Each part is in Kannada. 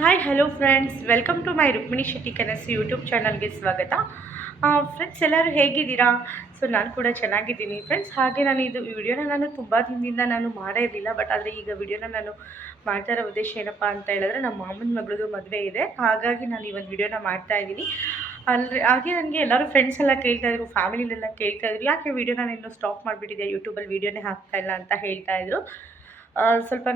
Hi hello friends, welcome to my Rukmini Shetty ಕನಸು ಯೂಟ್ಯೂಬ್ ಚಾನಲ್ಗೆ ಸ್ವಾಗತ. ಫ್ರೆಂಡ್ಸ್, ಎಲ್ಲರೂ ಹೇಗಿದ್ದೀರಾ? ಸೊ ನಾನು ಕೂಡ ಚೆನ್ನಾಗಿದ್ದೀನಿ ಫ್ರೆಂಡ್ಸ್. ಹಾಗೆ ನಾನು ವಿಡಿಯೋನ ತುಂಬ ದಿನದಿಂದ ಮಾಡೇ ಇರಲಿಲ್ಲ. ಬಟ್ ಆದರೆ ಈಗ ವಿಡಿಯೋನ ಮಾಡ್ತಾ ಇರೋ ಉದ್ದೇಶ ಏನಪ್ಪ ಅಂತ ಹೇಳಿದ್ರೆ, ನಮ್ಮ ಮಾಮನ ಮಗಳದು ಮದುವೆ ಇದೆ. ಹಾಗಾಗಿ ನಾನು ಈ ಒಂದು ವಿಡಿಯೋನ ಮಾಡ್ತಾ ಇದ್ದೀನಿ. ಹಾಗೆ ನನಗೆ ಎಲ್ಲರೂ ಫ್ರೆಂಡ್ಸ್ ಎಲ್ಲ ಕೇಳ್ತಾಯಿದ್ರು, ಫ್ಯಾಮಿಲಿಲೆಲ್ಲ ಕೇಳ್ತಾಯಿದ್ರು, ಯಾಕೆ ವಿಡಿಯೋನ ಇನ್ನೂ ಸ್ಟಾಪ್ ಮಾಡಿಬಿಟ್ಟಿದೆ, ಯೂಟ್ಯೂಬಲ್ಲಿ ವಿಡಿಯೋನೇ ಹಾಕ್ತಾ ಇಲ್ಲ ಅಂತ ಹೇಳ್ತಾಯಿದ್ರು. ಸ್ವಲ್ಪ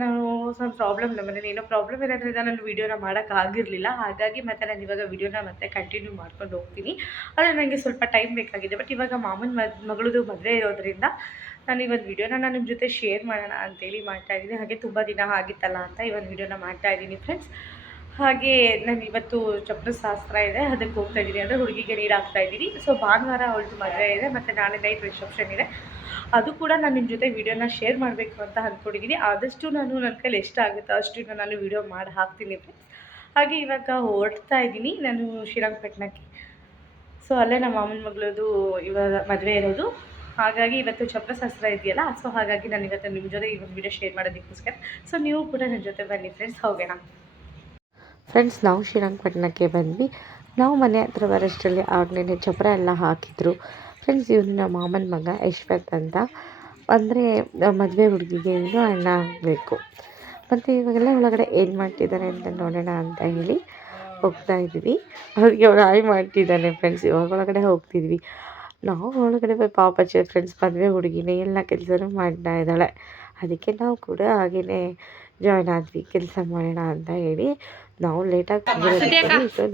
ಪ್ರಾಬ್ಲಮ್, ನಮ್ಮ ಮನೇಲಿ ಏನೋ ಪ್ರಾಬ್ಲಮ್ ಇರೋದ್ರಿಂದ ನಾನು ವೀಡಿಯೋನ ಮಾಡೋಕ್ಕಾಗಿರಲಿಲ್ಲ. ಹಾಗಾಗಿ ಮತ್ತೆ ನಾನು ಇವಾಗ ವೀಡಿಯೋನ ಮತ್ತೆ ಕಂಟಿನ್ಯೂ ಮಾಡ್ಕೊಂಡು ಹೋಗ್ತೀನಿ. ಆದರೆ ನನಗೆ ಸ್ವಲ್ಪ ಟೈಮ್ ಬೇಕಾಗಿದೆ. ಬಟ್ ಇವಾಗ ಮಾಮನ ಮಗಳದು ಮದುವೆ ಇರೋದ್ರಿಂದ ನಾನು ಈ ಒಂದು ವೀಡಿಯೋನ ನಿಮ್ಮ ಜೊತೆ ಶೇರ್ ಮಾಡೋಣ ಅಂತೇಳಿ ಮಾಡ್ತಾಯಿದ್ದೀನಿ. ಹಾಗೆ ತುಂಬ ದಿನ ಆಗಿತ್ತಲ್ಲ ಅಂತ ಈ ಒಂದು ವೀಡಿಯೋನ ಮಾಡ್ತಾಯಿದ್ದೀನಿ ಫ್ರೆಂಡ್ಸ್. ಹಾಗೆ ನಾನು ಇವತ್ತು ಚಪ್ಪರ ಶಾಸ್ತ್ರ ಇದೆ, ಅದಕ್ಕೆ ಹೋಗ್ತಾ ಇದ್ದೀನಿ. ಅಂದರೆ ಹುಡುಗಿಗೆ ನೀರು ಹಾಕ್ತಾಯಿದ್ದೀನಿ. ಸೊ ಭಾನುವಾರ ಅವಳದು ಮದುವೆ ಇದೆ, ಮತ್ತು ನಾಳೆ ನೈಟ್ ರಿಸೆಪ್ಷನ್ ಇದೆ. ಅದು ಕೂಡ ನಾನು ನಿಮ್ಮ ಜೊತೆ ವೀಡಿಯೋನ ಶೇರ್ ಮಾಡಬೇಕು ಅಂತ ಅಂದ್ಕೊಂಡಿದ್ದೀನಿ. ಆದಷ್ಟು ನನ್ನ ಕೈಲಿ ಎಷ್ಟಾಗುತ್ತೋ ಅಷ್ಟು ನಾನು ವೀಡಿಯೋ ಮಾಡಿ ಹಾಕ್ತೀನಿ ಫ್ರೆಂಡ್ಸ್. ಹಾಗೆ ಇವಾಗ ಹೊರಡ್ತಾ ಇದ್ದೀನಿ ನಾನು ಶ್ರೀರಂಗಪಟ್ಟಣಕ್ಕೆ. ಸೊ ಅಲ್ಲೇ ನಮ್ಮ ಮಾಮನ ಮಗಳದು ಇವಾಗ ಮದುವೆ ಇರೋದು. ಹಾಗಾಗಿ ಇವತ್ತು ಚಪ್ಪರಶಾಸ್ತ್ರ ಇದೆಯಲ್ಲ, ಸೊ ಹಾಗಾಗಿ ನಾನು ಇವತ್ತು ನಿಮ್ಮ ಜೊತೆ ಈ ಒಂದು ವೀಡಿಯೋ ಶೇರ್ ಮಾಡೋದಕ್ಕೋಸ್ಕರ. ಸೊ ನೀವು ಕೂಡ ನನ್ನ ಜೊತೆ ಬನ್ನಿ ಫ್ರೆಂಡ್ಸ್, ಹೋಗೋಣ. ಫ್ರೆಂಡ್ಸ್, ನಾವು ಶ್ರೀರಂಗಪಟ್ಟಣಕ್ಕೆ ಬಂದ್ವಿ. ನಾವು ಮನೆ ಹತ್ರ ಬರೋಷ್ಟರಲ್ಲಿ ಆಗಲೇ ಚಪ್ಪರ ಎಲ್ಲ ಹಾಕಿದ್ರು ಫ್ರೆಂಡ್ಸ್. ಇವ್ರು ನಮ್ಮ ಮಾಮನ ಮಗ ಯಶ್ವಂತ್ ಅಂತ. ಅಂದರೆ ಮದುವೆ ಹುಡುಗಿಗೆ ಇನ್ನೂ ಅಣ್ಣ ಆಗಬೇಕು. ಮತ್ತು ಇವಾಗೆಲ್ಲ ಒಳಗಡೆ ಏನು ಮಾಡ್ತಿದ್ದಾರೆ ಅಂತ ನೋಡೋಣ ಅಂತ ಹೇಳಿ ಹೋಗ್ತಾ ಇದ್ವಿ. ಅವ್ರಿಗೆ ಅವ್ರು ಹಾಯ್ ಮಾಡ್ತಿದ್ದಾನೆ ಫ್ರೆಂಡ್ಸ್. ಇವಾಗ ಒಳಗಡೆ ಹೋಗ್ತಿದ್ವಿ. ನಾವು ಒಳಗಡೆ ಪಾಪಚ್ಚೆ ಫ್ರೆಂಡ್ಸ್, ಮದುವೆ ಹುಡುಗಿನೇ ಎಲ್ಲ ಕೆಲಸನೂ ಮಾಡ್ತಾ ಇದ್ದಾಳೆ. ಅದಕ್ಕೆ ನಾವು ಕೂಡ ಹಾಗೆಯೇ ಜಾಯ್ನ್ ಆದ್ವಿ, ಕೆಲಸ ಮಾಡೋಣ ಅಂತ ಹೇಳಿ. ನಾವು ಲೇಟಾಗಿ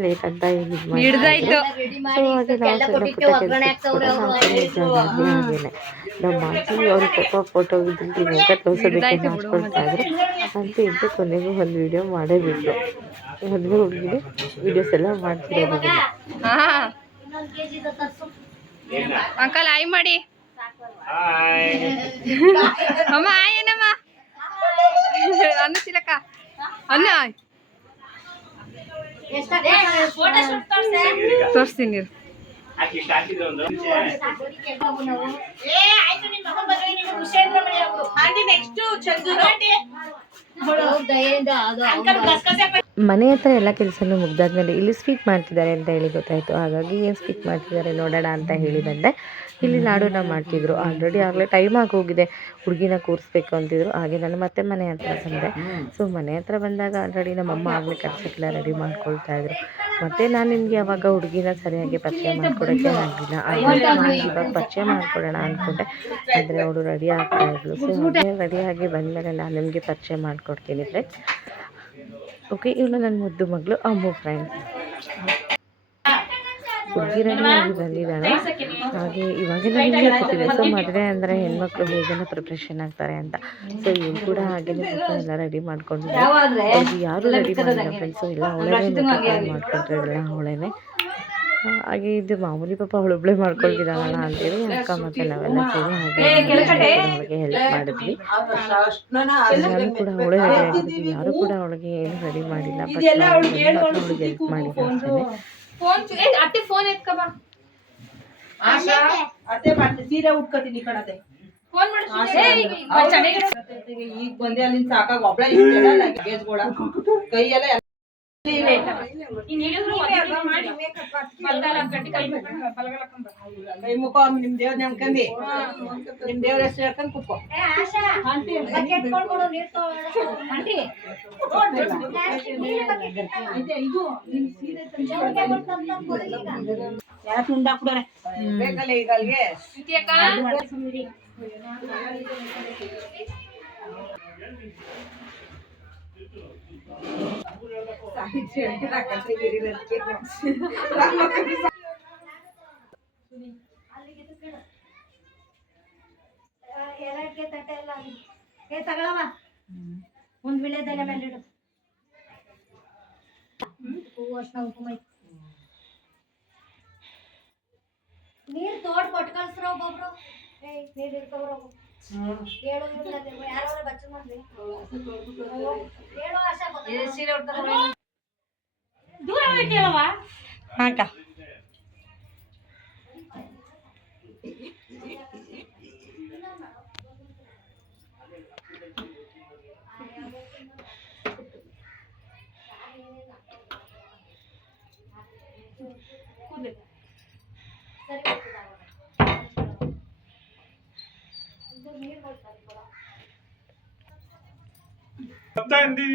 ಲೇಟ್ ಅಂತ ಹೇಳಿ ಸೊ ಹಾಗೆ ನಾವು ಸಣ್ಣ ಪುಟ್ಟ ಕೆಲಸ ಕೂಡ ಜಾಯ್ನ್ ಆದ್ವಿ. ಹಾಗೇನೆ ನಮ್ಮ ಮಾಜಿ ಅವ್ರ ಪಾಪ ಫೋಟೋ ಇದ್ರಲ್ಲಿ ಮುಖ ತೋರಿಸೋದಕ್ಕೆ ಮಾಡ್ಕೊಳ್ತಾ ಇದ್ರು. ಅಂತೂ ಇಂತೂ ಕೊನೆಗೂ ಒಂದು ವಿಡಿಯೋ ಮಾಡೇ ಬಿಟ್ಟು ಮದುವೆ ಹುಡುಗಿಗೆ ವೀಡಿಯೋಸ್ ಎಲ್ಲ ಮಾಡ್ತಿರೋದು. ಅಂಕಲ್ ಆಯ್ ಮಾಡಿ ಅಮ್ಮ ಆಯ್ ಏನಮ್ಮ ಅನ್ನ ಚಿಲಕ ಅನ್ನ ತೋರಿಸ್ತೀನಿ. ಮನೆ ಹತ್ರ ಎಲ್ಲ ಕೆಲಸನೂ ಮುಗ್ದಾದ್ಮೇಲೆ ಇಲ್ಲಿ ಸ್ವೀಟ್ ಮಾಡ್ತಿದ್ದಾರೆ ಅಂತ ಹೇಳಿ ಗೊತ್ತಾಯಿತು. ಹಾಗಾಗಿ ಏನು ಸ್ವೀಟ್ ಮಾಡ್ತಿದ್ದಾರೆ ನೋಡೋಣ ಅಂತ ಹೇಳಿ ಬಂದೆ. ಇಲ್ಲಿ ಲಾಡುನ ಮಾಡ್ತಿದ್ರು. ಆಗಲೇ ಟೈಮ್ ಆಗಿ ಹೋಗಿದೆ, ಹುಡುಗಿನ ಕೂರಿಸ್ಬೇಕು ಅಂತಿದ್ರು. ಹಾಗೆ ನಾನು ಮತ್ತೆ ಮನೆ ಹತ್ರ ಬಂದೆ. ಸೊ ಮನೆ ಹತ್ರ ಬಂದಾಗ ಆಲ್ರೆಡಿ ನಮ್ಮಮ್ಮ ಆಗಲೇ ಕರ್ಸಕ್ಕೆಲ್ಲ ರೆಡಿ ಮಾಡ್ಕೊಳ್ತಾ ಇದ್ರು. ಮತ್ತು ನಾನು ನಿಮಗೆ ಅವಾಗ ಹುಡುಗಿನ ಸರಿಯಾಗಿ ಪರಿಚಯ ಮಾಡ್ಕೊಡೋಕ್ಕೆ ಆಗಿಲ್ಲ. ಇವಾಗ ಪರಿಚಯ ಮಾಡ್ಕೊಡೋಣ ಅಂದ್ಕೊಂಡೆ, ಆದರೆ ಅವಳು ರೆಡಿ ಆಗ್ತಾ ಇದ್ಳು. ಸೊ ಹಾಗೆ ರೆಡಿಯಾಗಿ ಬಂದಮೇಲೆ ನಾನು ನಿಮಗೆ ಪರಿಚಯ ಮಾಡಿಕೊಡ್ತೀನಿ ಫ್ರೆಂಡ್ಸ್. ಓಕೆ, ಇವಳು ನನ್ನ ಮುದ್ದು ಮಗಳು ಅಮ್ಮು ಫ್ರೆಂಡ್ಸ್. ಹುಡುಗಿ ರೆಡಿಯಾಗಿ ಬಂದಿದ್ದಾಳೆ. ಹಾಗೆ ಇವಾಗೆಲ್ಲ ನಿಮಗೆ ಗೊತ್ತಿದೆ, ಸೊ ಮದುವೆ ಅಂದರೆ ಹೆಣ್ಮಕ್ಳು ಹೇಗೆಲ್ಲ ಪ್ರಿಪ್ರೇಷನ್ ಆಗ್ತಾರೆ ಅಂತ. ಸೊ ಇವ್ರು ಕೂಡ ಹಾಗೆಯೇ ಎಲ್ಲ ರೆಡಿ ಮಾಡ್ಕೊಂಡಿದ್ರು. ಅವ್ರಿಗೆ ಯಾರು ರೆಡಿ ಮಾಡಿಲ್ಲ ಫ್ರೆಂಡ್ಸು, ಇಲ್ಲ ಅವಳೇ ಮಾಡ್ಕೊಂಡಿರಲ್ಲ ಅವಳೇನೆ. ಹಾಗೆ ಇದು ಮಾಮೂಲಿ ಪಾಪ ಅವಳೊಬ್ಬಳೇ ಮಾಡ್ಕೊಳ್ತಿದ್ದಾಳಲ್ಲ ಅಂತೇಳಿ ಅಕ್ಕ ಮತ್ತು ನಾವೆಲ್ಲ ಸೇರಿ ಹಾಗೆ ಅವಳಿಗೆ ಹೆಲ್ಪ್ ಮಾಡಿದ್ವಿ. ನಾನು ಕೂಡ ಅವಳೇ ರೆಡಿ ಆಗಿದ್ವಿ, ಯಾರು ಕೂಡ ಅವಳಿಗೆ ಏನು ರೆಡಿ ಮಾಡಿಲ್ಲ. ಬಟ್ ಅವಳಿಗೆ ಹೆಲ್ಪ್ ಮಾಡಿದ್ದೆ ಅಷ್ಟೇ. ಅತ್ತೆ ಫೋನ್ ಎತ್ಕೊ ಬಾ. ಅತ್ತೆ ಮಾಡ್ತೀನಿ, ಸೀರೆ ಉಟ್ಕೋತೀನಿ ಕಣತೆ. ಈಗ ಬಂದೆ ಅಲ್ಲಿಂದ ಸಾಕಾಗ ಒಬ್ಳ ಲಗೇಜ್ಗಳ ಕೈಯೆಲ್ಲ ಕೈ ಮುಖ ನಿಮ್ ದೇವ್ರ ನೆನ್ಕಂಡಿ, ನಿಮ್ ದೇವ್ರ ಹೆಸರು ಹೇಳ್ಕೊಂಡ್ ಕುತ್ಕೋ. ಯಾಕೆ ಮುಂದಾಕ್ಬಿಡೋರೆ ಬೇಕಲ್ಲ ಈಗ ಅಲ್ಲಿಗೆ. ತಗೊಳವ ಒಂದ್ ವಿಳೆದೆಲೆ ಮೇಲೆ ಇಡು. ಹೂವು ಅರ್ಶಿನ ಕುಂಕುಮ ನೀರ್ ತೋಡ್ ಕೊಟ್ಟು ಕಳ್ಸ್ರ ಒಬ್ಬೊಬ್ರು. ನೀರ್ ಇರ್ಕೊಬ್ರು ಹೇಳು ಯಾರ ಬಚ್ಚ ಮಾಡ್ರಿ ಹೇಳು ಆಶಾ ಸೀರೆ ಉಡ್ತಾರೆ ದೂರ ಹೋಯ್ತೇಳವ. ಹಾಕ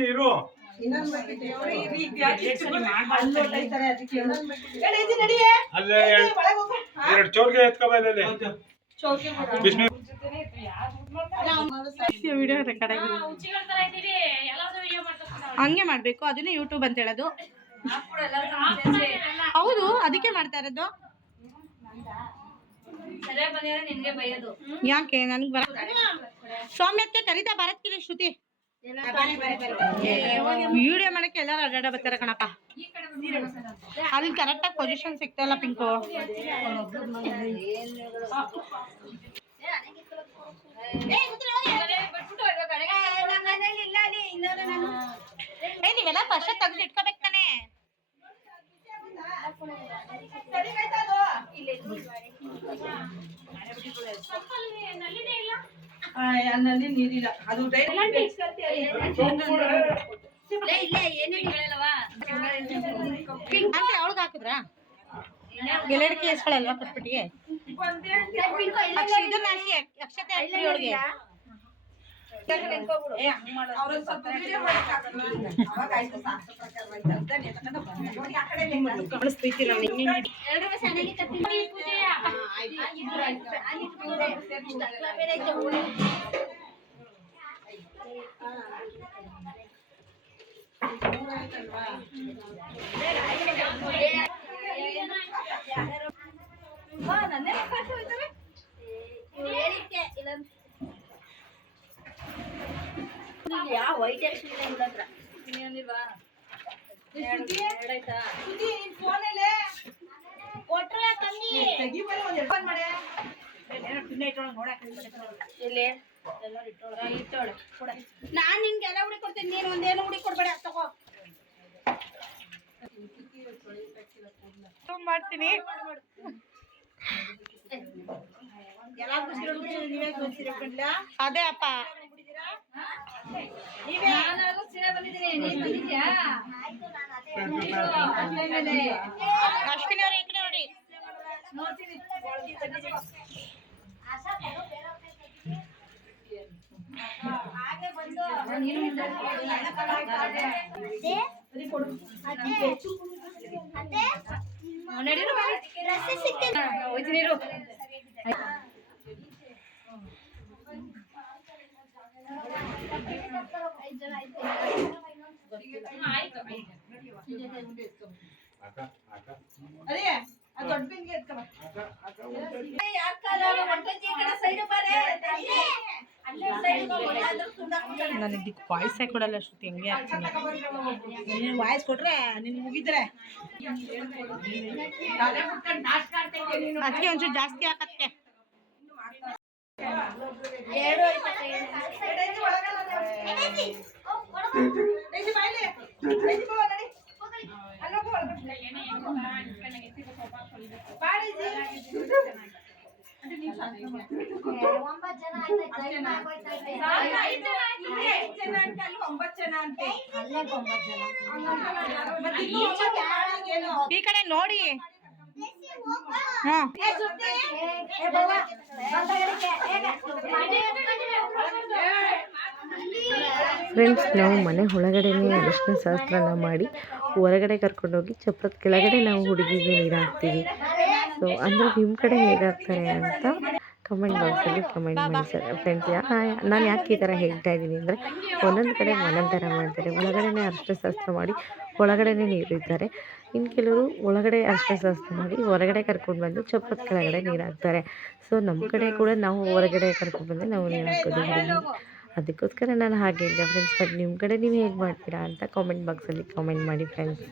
ಇರು ಇನ್ನೊಂದ್ ಬೇಕಿತ್ತು. ಅವ್ರು ಈ ಯಾಕೆ ಇಷ್ಟು ಅಲ್ಲಿ ಹೊಟ್ಟೈತಾರೆ ಅದಕ್ಕೆ ಇನ್ನೊಂದ್ ಬೇಕಿತ್ತು. ನಡಿ, ಇದು ನಡಿಯೇ. ಅಲ್ಲೇ ನಡಿ, ಒಳಗ್ ಹೋಗು. ಹಾ, ಎರಡು ಚೌಲ್ಗೆ ಎತ್ಕೊಬಲ್ಲಿ ಚೌಕಿ ಬಿಡು. ವಿಷ್ಣು ಅಲ್ಲ, ಅವ್ನು ನೋಡು ಸಾಕು. ವಿಡಿಯೋ ರೆಕಾರ್ಡ್ ಆಗಿದೆ. ಹಂಗೆ ಮಾಡಬೇಕು, ಅದನ್ನೇ ಯೂಟ್ಯೂಬ್ ಅಂತ ಹೇಳೋದು. ಹೌದು, ಅದಕ್ಕೆ ಮಾಡ್ತಾ ಇರೋದು. ಯಾಕೆ ನನಗೆ ಬರ ಸೌಮ್ಯಕ್ಕೆ ಕರೀತಾ ಭಾರತ್ಕಿರಿ ಶ್ರುತಿ ವಿಡಿಯೋ ಮಾಡಕ್ಕೆ ಎಲ್ಲರೂ ಅಡ್ಡಾಡ ಬರ್ತಾರೆ ಕಣಪ್ಪ. ಅಲ್ಲಿ ಕರೆಕ್ಟಾಗಿ ಪೊಸಿಷನ್ ಸಿಗ್ತಾ ಇಲ್ಲ ಪಿಂಕು. ನೀವೆಲ್ಲ ಫಸ್ಟ್ ತೆಗೆದು ಇಟ್ಕೋಬೇಕು ತಾನೆ. ನಲ್ಲಿ ನೀರಿಲ್ಲ ಅದು ಅವಳಿಗೆ ಹಾಕಿದ್ರ ಗೆಲಡಿಕೆ ಹೆಸ್ಗಳಲ್ವಾ ಕಟ್ಬಿಟ್ಟಿಗೆ ಇದನ್ನ ಹಾಕಿ ಅಕ್ಷತೆ ಹಾಕಿ ಅವಳಿಗೆ. ಕಳಿಸ್ತೈತಿ ನಾನು ನಾನ್ ನಿನ್ಗೆಲ್ಲ ಹುಡಿ ಕೊಡ್ತೀನಿ, ನೀನು ಒಂದೇನು ಹುಡಿ ಕೊಡ್ಬೇಡ. ತಗೋ ಮಾಡ್ತೀನಿ. ಅದೇ ಅಪ್ಪ ಅಶ್ವಿನಿ ಅವ್ರ ಈ ಕಡೆ ನೋಡಿ. ಅದೇ ಆ ದೊಡ್ಡ ಬಿಂದಿಗೆ ಎತ್ಕೊ ನನಗೆ ವಾಯ್ಸೇ ಕೊಡಲ್ಲ ಶ್ರುತಿ, ಹೆಂಗೆ ಆಗ್ತೀನಿ. ನೀನು ವಾಯ್ಸ್ ಕೊಟ್ರೆ ನಿನ್ ಮುಗಿದ್ರೆ ಅದಕ್ಕೆ ಒಂಚೂರು ಜಾಸ್ತಿ ಹಾಕತ್ತೆ. ಈ ಕಡೆ ನೋಡಿ. ಫ್ರೆಂಡ್ಸ್, ನಾವು ಮನೆ ಒಳಗಡೆನೇ ಅರಿಶಿನ ಶಾಸ್ತ್ರನ ಮಾಡಿ ಹೊರಗಡೆ ಕರ್ಕೊಂಡೋಗಿ ಚಪ್ರದ ಕೆಳಗಡೆ ನಾವು ಹುಡುಗಿಗೆ ನೀರು ಹಾಕ್ತೀವಿ. ಸೊ ಅಂದರೆ ನಿಮ್ಮ ಕಡೆ ಹೇಗಾಗ್ತಾರೆ ಅಂತ ಕಮೆಂಟ್ ಬಾಕ್ಸಲ್ಲಿ ಕಮೆಂಟ್ ಮಾಡಿ ಸರ್. ಫ್ರೆಂಡ್ಸ್, ನಾನು ಯಾಕೆ ಈ ಥರ ಹೇಳ್ತಾ ಇದ್ದೀನಿ ಅಂದರೆ, ಒಂದೊಂದು ಕಡೆ ಒಂದೊಂದು ಥರ ಮಾಡ್ತಾರೆ. ಒಳಗಡೆನೇ ಅರಿಶಿನ ಶಾಸ್ತ್ರ ಮಾಡಿ ಒಳಗಡೆನೇ ನೀರು ಇದ್ದಾರೆ. ಇನ್ನು ಕೆಲವರು ಒಳಗಡೆ ಅರಿಶಿನ ಶಾಸ್ತ್ರ ಮಾಡಿ ಹೊರಗಡೆ ಕರ್ಕೊಂಡು ಬಂದು ಚಪ್ಪದ ಕೆಳಗಡೆ ನೀರು ಹಾಕ್ತಾರೆ. ಸೊ ನಮ್ಮ ಕಡೆ ಕೂಡ ನಾವು ಹೊರಗಡೆ ಕರ್ಕೊಂಡು ಬಂದು ನಾವು ನೀರು ಹಾಕೋದು ಹುಡುಗಿ. ಅದಕ್ಕೋಸ್ಕರ ನಾನು ಹಾಗೆ ಹೇಳಿದೆ ಫ್ರೆಂಡ್ಸ್. ಬಟ್ ನಿಮ್ಮ ಕಡೆ ನೀವು ಹೇಗೆ ಮಾಡ್ತೀರಾ ಅಂತ ಕಾಮೆಂಟ್ ಬಾಕ್ಸಲ್ಲಿ ಕಾಮೆಂಟ್ ಮಾಡಿ ಫ್ರೆಂಡ್ಸ್.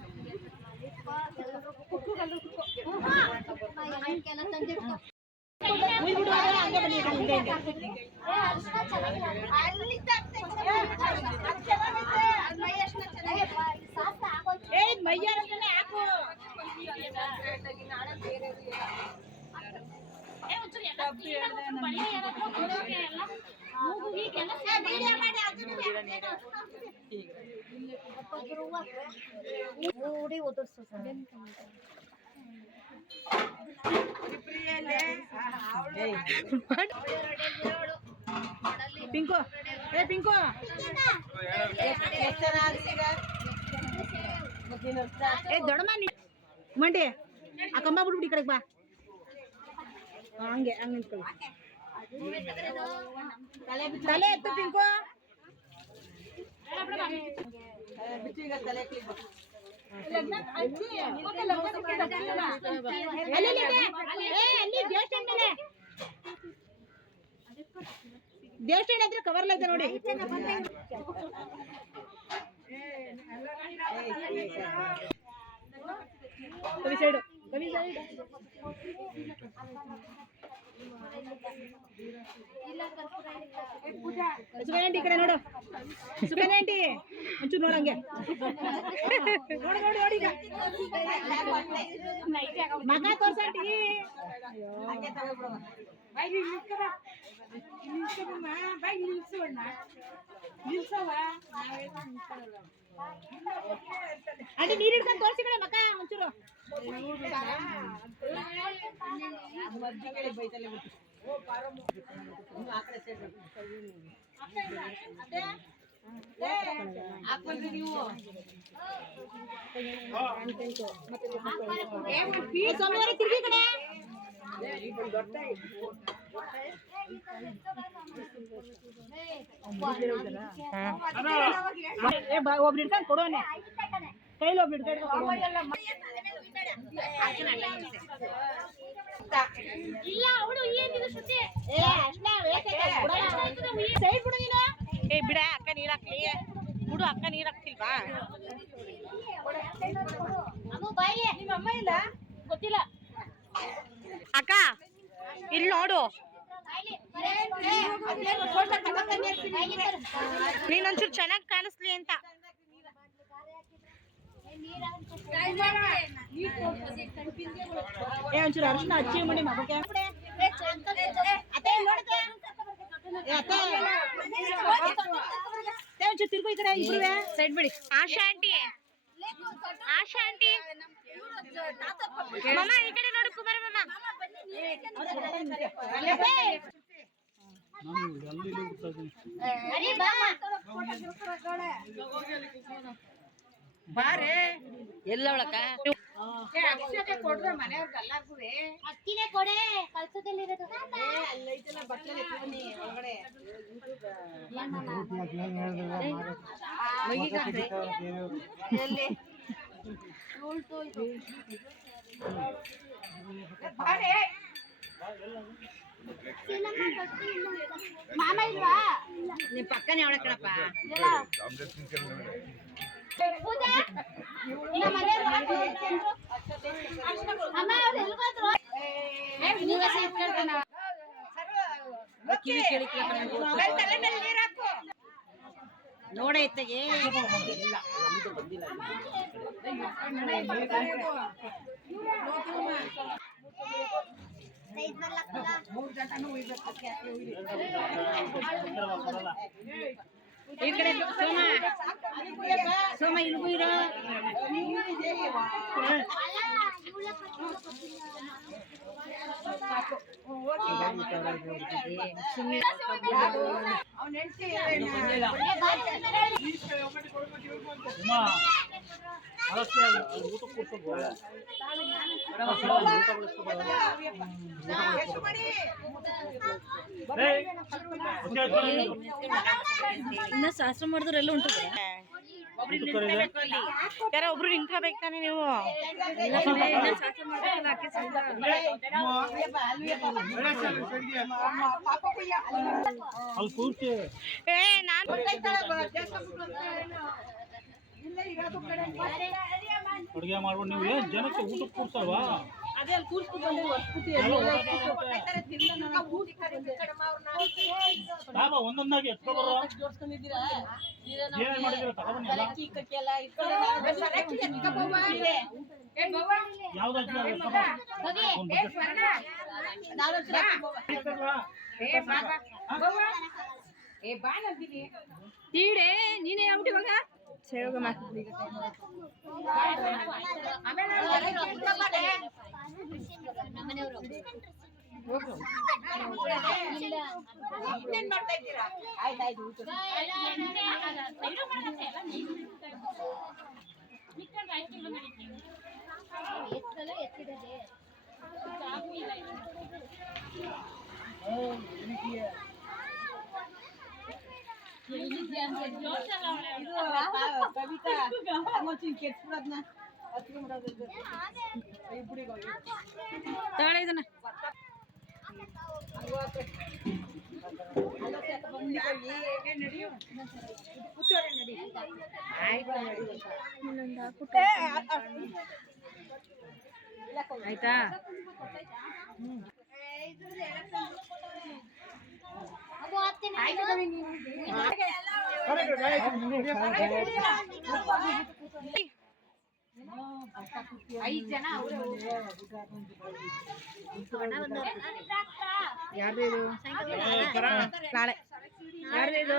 ಮೂಡಿ ಉದುರ್ಸು ಸರ್. ಪಿಂಕು ಪಿಂಕು ದೊಡ್ಡಮ್ಮ ಮಂಡಿ ಆ ಕಂಬ ಬಿಡ್ಬಿಡಿ ಈ ಕಡೆಗೆ ಬಾ ಹಂಗೆ ಹಂಗೆ ನಿಂತ್ಕೊಳ್ಳಿ ತಲೆ ಎತ್ತು ಪಿಂಕು ದೇವಸ್ಥಾನ ಹತ್ರ ಕವರ್ಲ ಇದೆ ನೋಡಿ ಕವಿ ಸೈಡು ಸುಕನ್ಯಾಂಟಿ ಈ ಕಡೆ ನೋಡು ಸುಕನ್ಯಾಂಟಿ ಒಂಚೂರು ನೋಡಂಗೆ ನೋಡಿ ನೋಡಿ ನೋಡಿ ಈಗ ಮಗ ತೋರ್ಸಂಟಿ ಅದೇ ನೀರು ಹಿಡ್ಕೊಂಡು ತೋರಿಸಿ ಕಡೆ ಮಕ್ಕ ಒಂಚೂರು ಸೋಮವಾರ ತಿರುಗಿ ಕಡೆ ಒಬ್ರು ಹಿಡ್ಕೊಂಡು ಕೊಡೋನೆ ಕೈಲಿ ಒಬ್ರು ಹಿಡ್ಕೊಂಡು ಏ ಬಿಡ ಅಕ್ಕ ನೀರ್ ಹಾಕ್ಲಿ ಬಿಡು ಅಕ್ಕ ನೀರ್ ಹಾಕ್ತಿಲ್ವಾ ನಿಮ್ಮ ಅಮ್ಮ ಇಲ್ಲ ಗೊತ್ತಿಲ್ಲ ಅಕ್ಕ ಇಲ್ಲಿ ನೋಡು ನೀನೊಂಚೂರು ಚೆನ್ನಾಗಿ ಕಾಣಿಸ್ಲಿ ಅಂತ ಒಂಚೂರು ಅರ್ಶಿನ ಹಚ್ಚಿ ಮಾಡಿ ಮಗಕ್ಕೆ ಒಂಚೂರು ತಿರ್ಗು ಈ ಕಡೆ ಇಬ್ರು ಸೈಡ್ ಬಿಡಿ. ಆಶಾ ಆಂಟಿ ಮಮ್ಮ ಈ ಕಡೆ ನೋಡು ಕುಮಾರ ಮಮ್ಮ ಬಾರೆ ಎಲ್ಲ ಒಳಕ ಅಕ್ಷತೆ ಕೊಡ್ರೆ ಮನೆಯವ್ರಿಗೆಲ್ಲರಿಗೂ ಅಕ್ಕಿನೇ ಕೊಡೆ ಕಲ್ಸದಲ್ಲಿರೋದು ಅಲ್ಲೈತೆಲ್ಲ ಬಟ್ಟೆ ಒಳಗಡೆ ಎಲ್ಲಿ ಮಾಮ ಇಲ್ವಾ ನಿಮ್ ಪಕ್ಕನೇ ಅವಳ ಕಣಪ್ಪ. ಪೂಜಾ ಇಲ್ಲ ಮನೆಯವ್ರು ಅಮ್ಮ ಅವ್ರು ಎಲ್ಗೋದ್ರು ನೀವೇ ಸೇರ್ಕೊಳ್ತಾನ ಕಿವಿ ನೋಡ ಇತ್ತಗೆ ಈ ಕಡೆ ಸೋಮ ಇಲ್ಗೂ ಇರೋ ಇನ್ನ ಶಾಸ್ತ್ರ ಮಾಡಿದ್ರೆ ಎಲ್ಲ ಉಂಟು ಯಾರ ಒಬ್ರು ನಿಂತ್ಕೋಬೇಕು ತಾನೆ ನೀವು ಏ ನಾನು ಅಡುಗೆ ಮಾಡ್ಬಿಟ್ಟು ನೀವು ಏನ್ ಜನಕ್ಕೆ ಊಟ ಕೂರ್ಸಲ್ವಾ? ಅದೇ ಅಲ್ಲಿ ಕೂರ್ಸ್ಕೊಂಡು ಬಂದ್ರೆ ಹೊಸ್ಪುತಿ ಒಂದೊಂದಾಗಿ ಎತ್ಕೊಬರೋ ಜೋಡ್ಸ್ಕೊಂಡಿದ್ದೀರಾ ಏನೇನ್ ಮಾಡಿದಿರ ತಗೊಬನ್ನಿ ಎಲ್ಲ. ಯಾವ್ದು ಹಾಕಿದಾರೆ ಎತ್ಕೊಬ. ಒಂದ್ ಬಕೆಟ್. ತೀಡೆ ನೀನೇ ಆಗ್ಬಿಟ್ಟು ಇವಾಗ ಸೇವಗಮ್ಮ ಇನ್ನೇನ್ ಮಾಡ್ತಾ ಇದ್ದೀರಾ? ಆಯ್ತಾಯ್ತು ಊಟ. ಕವಿತಾ ಕೆಡ್ಸ್ಬಿಡೋದ್ನ ತಗೊಳ್ಳಿ ಇದನ್ನ. ಆಯ್ತಾ? ಯಾರ್ದು ನಾಳೆ ಯಾರ್ದು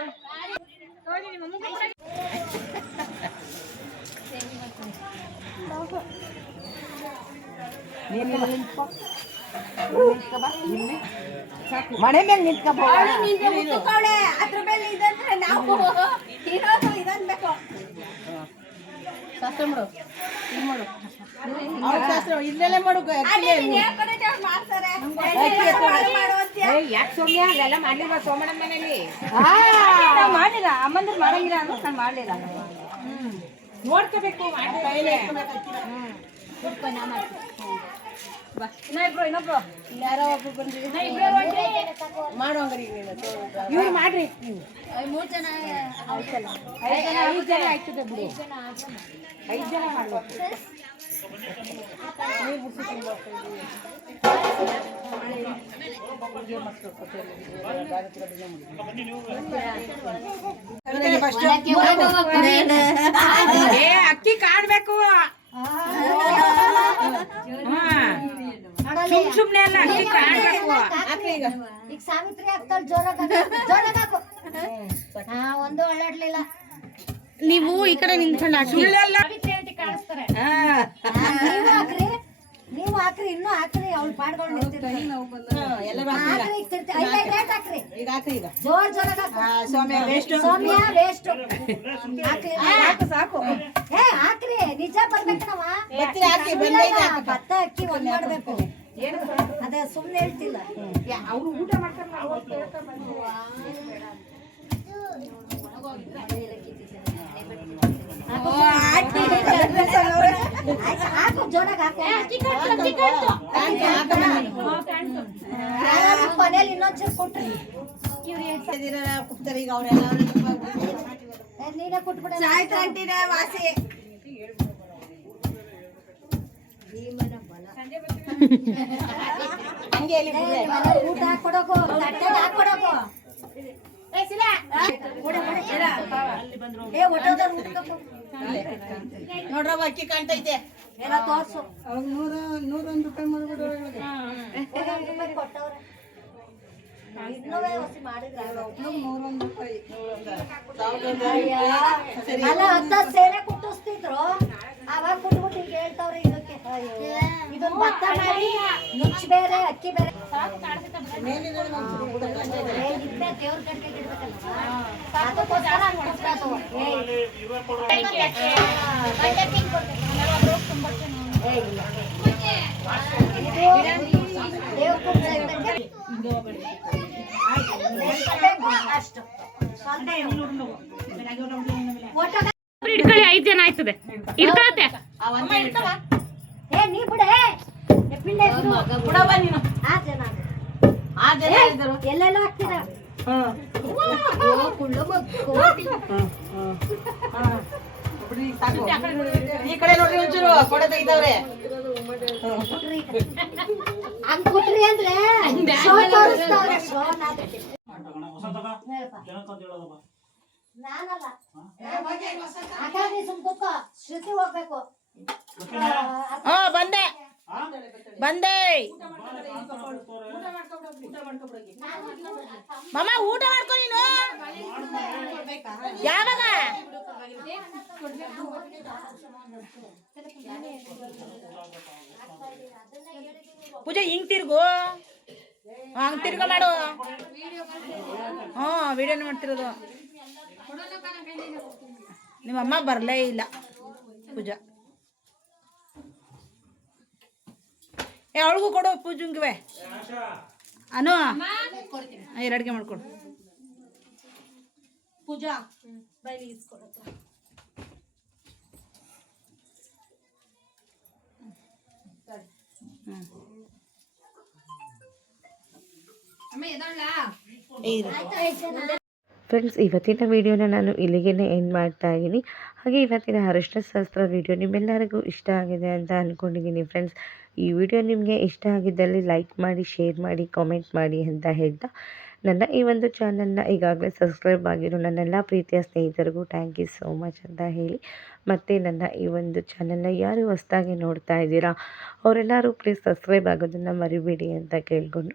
ಮನೆ ಮೇಲೆ ನಿಂತ್ಕೊ ಅದ್ರ ಮೇಲೆ ಇದಂದ್ರೆ ನಾವು ಇರೋದು ಇದನ್ಬೇಕು. ಶಾಸ್ತ್ರ ಮಾಡು ಅವ್ರ ಶಾಸ್ತ್ರ ಇಲ್ಲೆಲ್ಲ ಮಾಡು ಮಾಡ್ತಾರೆ ಯಾಕೆ ಸೌಮ್ಯ ಅಲ್ಲೆಲ್ಲ ಮಾಡ್ಲಿಲ್ವಾ ಸೋಮಣ್ಣ ಮನೇಲಿ ಮಾಡಿಲ್ಲ ಅಮ್ಮಂದ್ರೆ ಮಾಡಂಗಿಲ್ಲ ಅಂದ್ರೆ ನಾನು ಮಾಡಲಿಲ್ಲ. ನೋಡ್ಕೋಬೇಕು ಇನ್ನೊಬ್ರು ಯಾರೋ ಒಬ್ರು ಬಂದ್ರಿ ಮಾಡು ಹಂಗಾರೆ ಇವ್ರು ಮಾಡ್ರಿ 3 ಜನ 5 ಜನ ಆಯ್ತದೆ ಬಿಡಿ 5 ಜನ ಮಾಡ್ಬೇಕು ನೀವು ಬಿಡ್ಸಿಕೊಂಡು ಅಕ್ಕಿ ಕಾಡ್ಬೇಕು ಸುಮ್ನೆ ಅಲ್ಲ ಅಕ್ಕಿ ಕಾಡ್ಬೇಕು ಈಗ ಸಾವಿತ್ರಿ ಆಗ್ತಾಳ ಜೋರಾಗ ಹಾಕು. ಒಂದು ಒಳ್ಳಾಡ್ಲಿಲ್ಲ. ನೀವು ಈ ಕಡೆ ನಿಂತ್ಕೊಂಡು ಹಾಕಿ. ಸಾವಿತ್ರಿ ಆಂಟಿ ಕಾಣಿಸ್ತಾರೆ. ನೀವು ಹಾಕ್ರಿ ಇನ್ನೂ ಹಾಕ್ರಿ ಅವ್ಳ ಪಾಡ್ಗಳು ನಿಂತಿರ್ತಾರೆ. ಹಾಕ್ರಿ ಈಗ ಹಾಕ್ರಿ ಈಗ ಜೋರಾಗ ಸೌಮ್ಯ ವೇಸ್ಟ್ ಸೌಮ್ಯ ವೇಸ್ಟ್ ಹಾಕ್ರಿ ಸಾಕು. ಹಾಕ್ರಿ ನಿಜ ಬರ್ಬೇಕವ. ಭತ್ತ ಅಕ್ಕಿ ಒಂದ್ ಮಾಡ್ಬೇಕು. ಅದೇ ಸುಮ್ನೆ ಹೇಳ್ತಿಲ್ಲ. ಅವ್ರು ಊಟ ಮಾಡ್ತಾರೆ ಹಾಕು ಜೋರಾಗ ಮನೇಲಿ ಇನ್ನೊಂದ್ಸರಿ ಕೊಟ್ರಿ ಕೂಗ್ತಾರೆ ಈಗ ಅವರೆಲ್ಲ ನೀನೇ ಕೊಟ್ಬಿಡ ವಾಸಿ ಹಂಗೆ ಊಟ ಹಾಕೊಡೋಕು ತಟ್ಟೆಗೆ ಹಾಕೊಡೋಕು. ನೋಡ್ರವ ಅಕ್ಕಿ ಕಾಣ್ತೈತೆ ಎಲ್ಲ ತೋರ್ಸು. 101 ರೂಪಾಯಿ ಮಾಡ್ಬಿಡು ಕೊಟ್ಟವ್ರೆ ಇನ್ನೂವೇ ವಸಿ ಮಾಡಿದ್ರೆ 101 ರೂಪಾಯಿ ಅಲ್ಲ 10 ಸೇನೆ ಕುಟ್ಟಿಸ್ತಿದ್ರು ಅವಾಗ ಕುಟ್ಬಿಟ್ಟು ಈಗ ಹೇಳ್ತಾವ್ರೆ ಇದಕ್ಕೆ ಇದೊಂದು ಭತ್ತ ಮಾಡಿ ನುಚ್ಚು ಬೇರೆ ಅಕ್ಕಿ ಬೇರೆ ಇದ್ದೇ ದೇವ್ರ ಕಡೆಗೆ ಇಡ್ಬೇಕಲ್ಲ ಅದಕ್ಕೋಸ್ಕರ ಅನ್ಕೊಡ್ತಾತು. ದೇವ್ರ ಕುಟ್ಟ ಅಷ್ಟು ಹಿಡ್ಕೊಳ್ಳಿ 5 ಜನ ಆಯ್ತದೆ ಹಿಡ್ಕೊಳತ್ತೆ. ಏ ನೀ ಬಿಡೆ ಪಿಳ್ಳೆ ಬಿಡವ ನೀನು ಆ ಜನ ಎಲ್ಲೆಲ್ಲ ಹಾಕ್ತೀರಾ ಕುಳ್ಳು ಈ ಕಡೆ ನೋಡ್ರಿ ಒಂಚೂರು ಕೊಡೆ ತೆಗಿತಾವ್ರೆ ಹಂಗ್ ಕೊಟ್ರಿ ಅಂದ್ರೆ ಶೋ ತೋರಿಸ್ತಾವ್ರೆ. ಶೋ ನಾನಲ್ಲ ಅಕಾಡೆಮಿ ಸುಮ್ ಕೂತ್ಕೋ ಶ್ರುತಿ ಹೋಗ್ಬೇಕು. ಬಂದೆ ಮಾಮ ಊಟ ಮಾಡ್ಕೊ ನೀನು ಯಾವಾಗ ಪೂಜೆ ಹಿಂಗ್ ತಿರ್ಗು ಹಂಗೆ ತಿರ್ಗ ಮಾಡು. ಹ್ಞೂ ವಿಡಿಯೋನ ಮಾಡ್ತಿರೋದು. ನಿಮ್ಮಮ್ಮ ಬರಲೇ ಇಲ್ಲ ಪೂಜಾ. ಅವಳಿಗೂ ಕೊಡು ಪೂಜಂಗಿವೆ. ಅನು 2 ಅಡುಗೆ ಮಾಡ್ಕೊಡು. ಪೂಜಾ ಬೈಲಿ ಇಸ್ಕೊಡತ್ತ. ಫ್ರೆಂಡ್ಸ್, ಇವತ್ತಿನ ವಿಡಿಯೋನ ನಾನು ಇಲ್ಲಿಗೆ ಎಂಡ್ ಮಾಡ್ತಾ ಇದ್ದೀನಿ. ಹಾಗೆ ಇವತ್ತಿನ ಅರಿಶಿನ ಶಾಸ್ತ್ರ ವಿಡಿಯೋ ನಿಮ್ಮೆಲ್ಲರಿಗೂ ಇಷ್ಟ ಆಗಿದೆ ಅಂತ ಅಂದ್ಕೊಂಡಿದ್ದೀನಿ ಫ್ರೆಂಡ್ಸ್. ಈ ವಿಡಿಯೋ ನಿಮಗೆ ಇಷ್ಟ ಆಗಿದ್ದಲ್ಲಿ ಲೈಕ್ ಮಾಡಿ, ಶೇರ್ ಮಾಡಿ, ಕಾಮೆಂಟ್ ಮಾಡಿ ಅಂತ ಹೇಳ್ತಾ, ನನ್ನ ಈ ಒಂದು ಚಾನಲ್ನ ಈಗಾಗಲೇ ಸಬ್ಸ್ಕ್ರೈಬ್ ಆಗಿರೋ ನನ್ನೆಲ್ಲ ಪ್ರೀತಿಯ ಸ್ನೇಹಿತರಿಗೂ ಥ್ಯಾಂಕ್ ಯು ಸೋ ಮಚ್ ಅಂತ ಹೇಳಿ, ಮತ್ತು ನನ್ನ ಈ ಒಂದು ಚಾನಲ್ನ ಯಾರು ಹೊಸದಾಗಿ ನೋಡ್ತಾ ಇದ್ದೀರಾ ಅವರೆಲ್ಲರೂ ಪ್ಲೀಸ್ ಸಬ್ಸ್ಕ್ರೈಬ್ ಆಗೋದನ್ನು ಮರಿಬೇಡಿ ಅಂತ ಕೇಳಿಕೊಂಡು,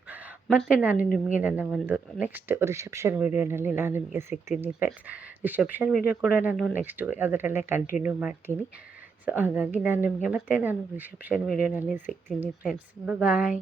ಮತ್ತು ನಾನು ನಿಮಗೆ ನನ್ನ ಒಂದು ನೆಕ್ಸ್ಟ್ ರಿಸೆಪ್ಷನ್ ವೀಡಿಯೋನಲ್ಲಿ ನಾನು ನಿಮಗೆ ಸಿಗ್ತೀನಿ ಫ್ರೆಂಡ್ಸ್. ರಿಸೆಪ್ಷನ್ ವೀಡಿಯೋ ಕೂಡ ನಾನು ನೆಕ್ಸ್ಟ್ ಅದರಲ್ಲೇ ಕಂಟಿನ್ಯೂ ಮಾಡ್ತೀನಿ. ಸೊ ಹಾಗಾಗಿ ನಾನು ನಿಮಗೆ ಮತ್ತೆ ರಿಸೆಪ್ಷನ್ ವೀಡಿಯೋನಲ್ಲಿ ಸಿಗ್ತೀನಿ ಫ್ರೆಂಡ್ಸ್. ಬಾಯ್.